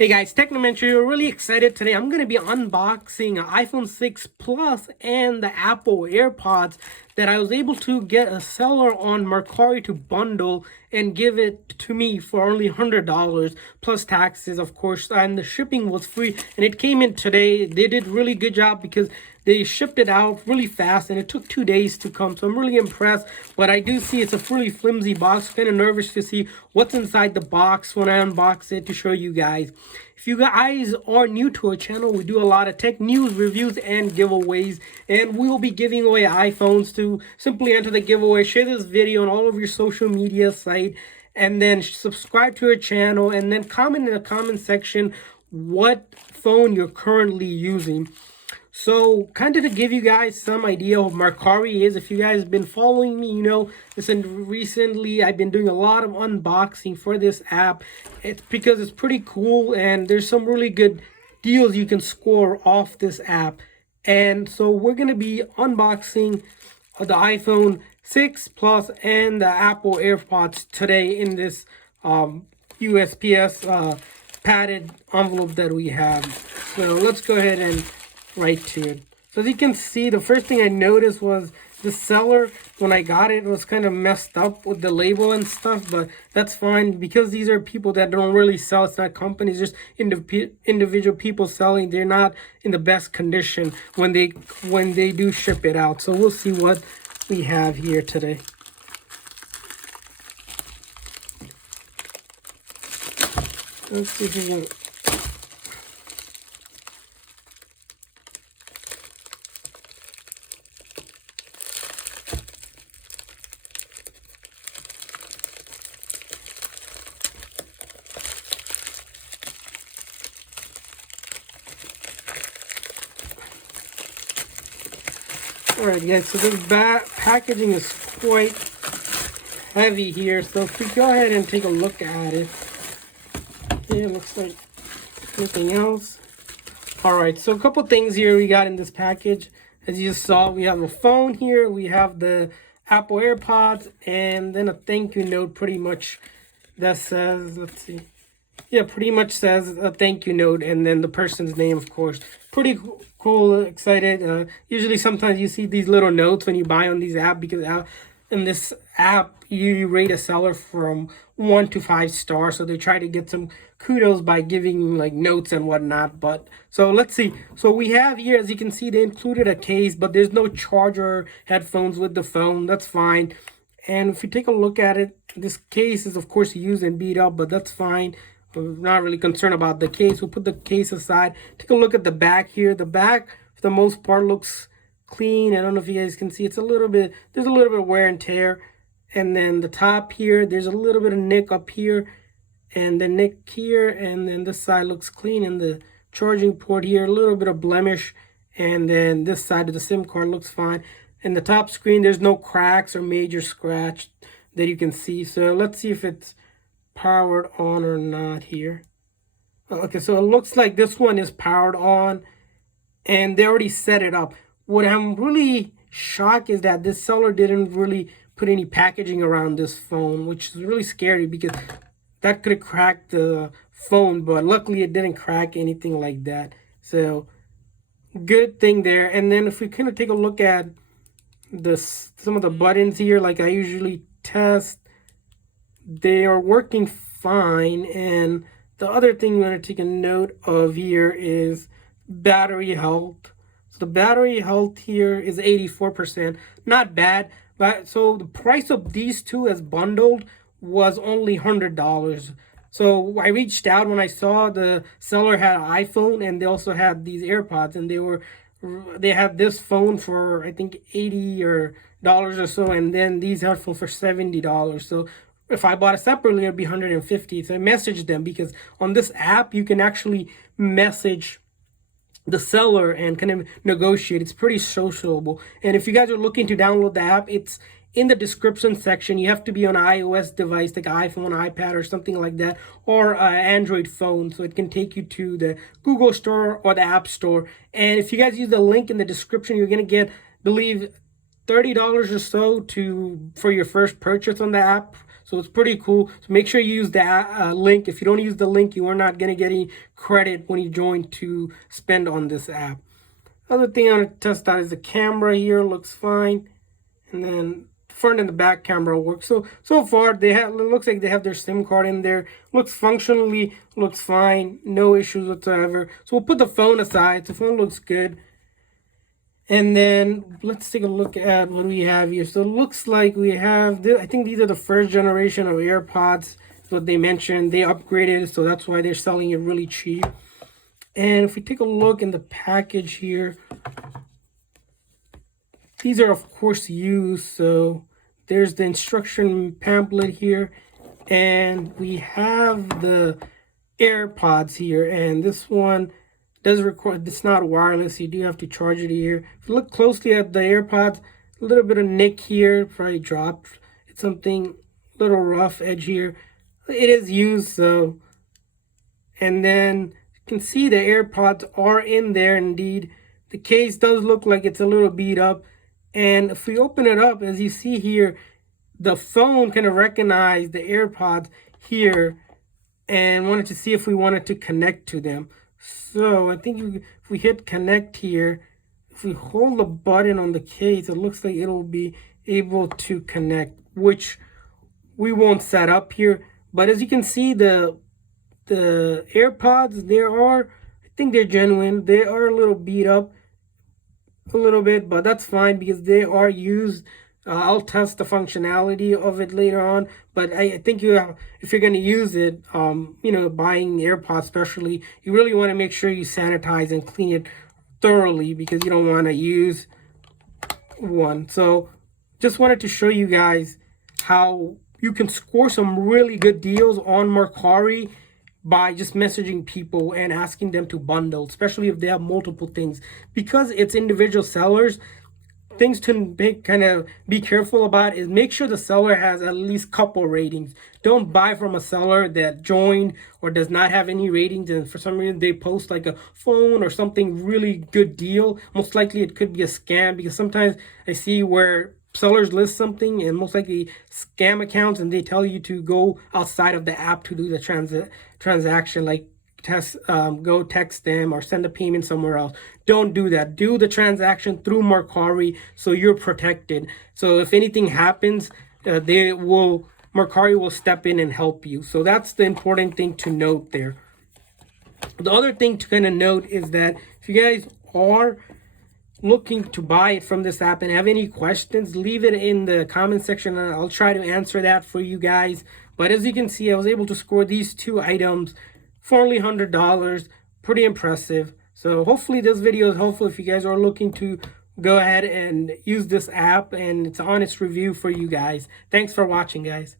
Hey guys, Technomentary, we're really excited today. I'm going to be unboxing an iPhone 6 Plus and the Apple AirPods that I was able to get a seller on Mercari to bundle and give it to me for only $100 plus taxes, of course, and the shipping was free and it came in today. They did really good job because they shipped it out really fast and it took 2 days to come, so I'm really impressed. But I do see it's a fully flimsy box. Kind of nervous to see what's inside the box when I unbox it to show you guys. If you guys are new to our channel, we do a lot of tech news, reviews, and giveaways, and we will be giving away iPhones. To simply enter the giveaway, share this video on all of your social media site, and then subscribe to our channel, and then comment in the comment section what phone you're currently using. So kind of to give you guys some idea of Mercari is, if you guys have been following me, you know, listen, recently I've been doing a lot of unboxing for this app. It's because it's pretty cool and there's some really good deals you can score off this app. And so we're going to be unboxing the iPhone 6 Plus and the Apple AirPods today in this USPS padded envelope that we have. So let's go ahead and right to it. So as you can see, the first thing I noticed was the seller, when I got it, was kind of messed up with the label and stuff, but that's fine because these are people that don't really sell. It's not companies, just individual people selling. They're not in the best condition when they do ship it out. So we'll see what we have here today. Let's see if we can. Alright guys, so this packaging is quite heavy here, so if we go ahead and take a look at it, it looks like nothing else. Alright, so a couple things here we got in this package. As you just saw, we have a phone here, we have the Apple AirPods, and then a thank you note pretty much that says, let's see, yeah, pretty much says a thank you note, and then the person's name, of course. Pretty cool, excited. Usually sometimes you see these little notes when you buy on these apps, because in this app you rate a seller from 1 to 5 stars, so they try to get some kudos by giving like notes and whatnot. But so let's see. So we have here, as you can see, they included a case, but there's no charger headphones with the phone. That's fine. And if you take a look at it, this case is of course used and beat up, but that's fine. I'm not really concerned about the case. We'll put the case aside. Take a look at the back here. The back, for the most part, looks clean. I don't know if you guys can see. It's a little bit, there's a little bit of wear and tear. And then the top here, there's a little bit of nick up here. And the nick here. And then this side looks clean. And the charging port here, a little bit of blemish. And then this side of the SIM card looks fine. And the top screen, there's no cracks or major scratch that you can see. So let's see if it's powered on or not here. Okay, so it looks like this one is powered on and they already set it up. What I'm really shocked is that this seller didn't really put any packaging around this phone, which is really scary because that could have cracked the phone, but luckily it didn't crack anything like that. So good thing there. And then if we kind of take a look at this, some of the buttons here, like I usually test, they are working fine. And the other thing we're going to take a note of here is battery health. So the battery health here is 84%. Not bad. But so the price of these two as bundled was only $100. So I reached out when I saw the seller had an iPhone and they also had these AirPods, and they had this phone for I think $80 or so, and then these headphones for $70. So if I bought it separately, it'd be $150. So I messaged them because on this app you can actually message the seller and kind of negotiate. It's pretty sociable. And if you guys are looking to download the app, it's in the description section. You have to be on an iOS device like iPhone, iPad, or something like that, or an Android phone, so it can take you to the Google Store or the App Store. And if you guys use the link in the description, you're gonna get, I believe, $30 or so for your first purchase on the app. So it's pretty cool. So make sure you use that link. If you don't use the link, you are not going to get any credit when you join to spend on this app. Other thing I want to test out is the camera here. Looks fine. And then front and the back camera works. So far they have, it looks like they have their SIM card in there. Looks functionally, looks fine, no issues whatsoever. So we'll put the phone aside. The phone looks good. And then let's take a look at what we have here. So it looks like we have, I think these are the first generation of AirPods. That's what they mentioned. They upgraded, so that's why they're selling it really cheap. And if we take a look in the package here, these are of course used. So there's the instruction pamphlet here, and we have the AirPods here, and this one does record, it's not wireless, you do have to charge it here. If you look closely at the AirPods, a little bit of nick here, probably dropped. It's something a little rough edge here. It is used, so. And then you can see the AirPods are in there indeed. The case does look like it's a little beat up. And if we open it up, as you see here, the phone kind of recognized the AirPods here and wanted to see if we wanted to connect to them. So I think if we hit connect here, if we hold the button on the case, it looks like it'll be able to connect, which we won't set up here. But as you can see, the AirPods, I think they're genuine. They are a little beat up a little bit, but that's fine because they are used. I'll test the functionality of it later on, but I think if you're going to use it, buying AirPods especially, you really want to make sure you sanitize and clean it thoroughly because you don't want to use one. So just wanted to show you guys how you can score some really good deals on Mercari by just messaging people and asking them to bundle, especially if they have multiple things. Because it's individual sellers, things to be careful about is make sure the seller has at least couple ratings. Don't buy from a seller that joined or does not have any ratings, and for some reason they post like a phone or something really good deal. Most likely it could be a scam, because sometimes I see where sellers list something and most likely scam accounts, and they tell you to go outside of the app to do the transaction, like go text them or send a payment somewhere else. Don't do that. Do the transaction through Mercari so you're protected. So if anything happens, Mercari will step in and help you. So that's the important thing to note there. The other thing to kind of note is that if you guys are looking to buy it from this app and have any questions, leave it in the comment section and I'll try to answer that for you guys. But as you can see, I was able to score these two items for only $100. Pretty impressive. So hopefully this video is helpful if you guys are looking to go ahead and use this app, and it's an honest review for you guys. Thanks for watching, guys.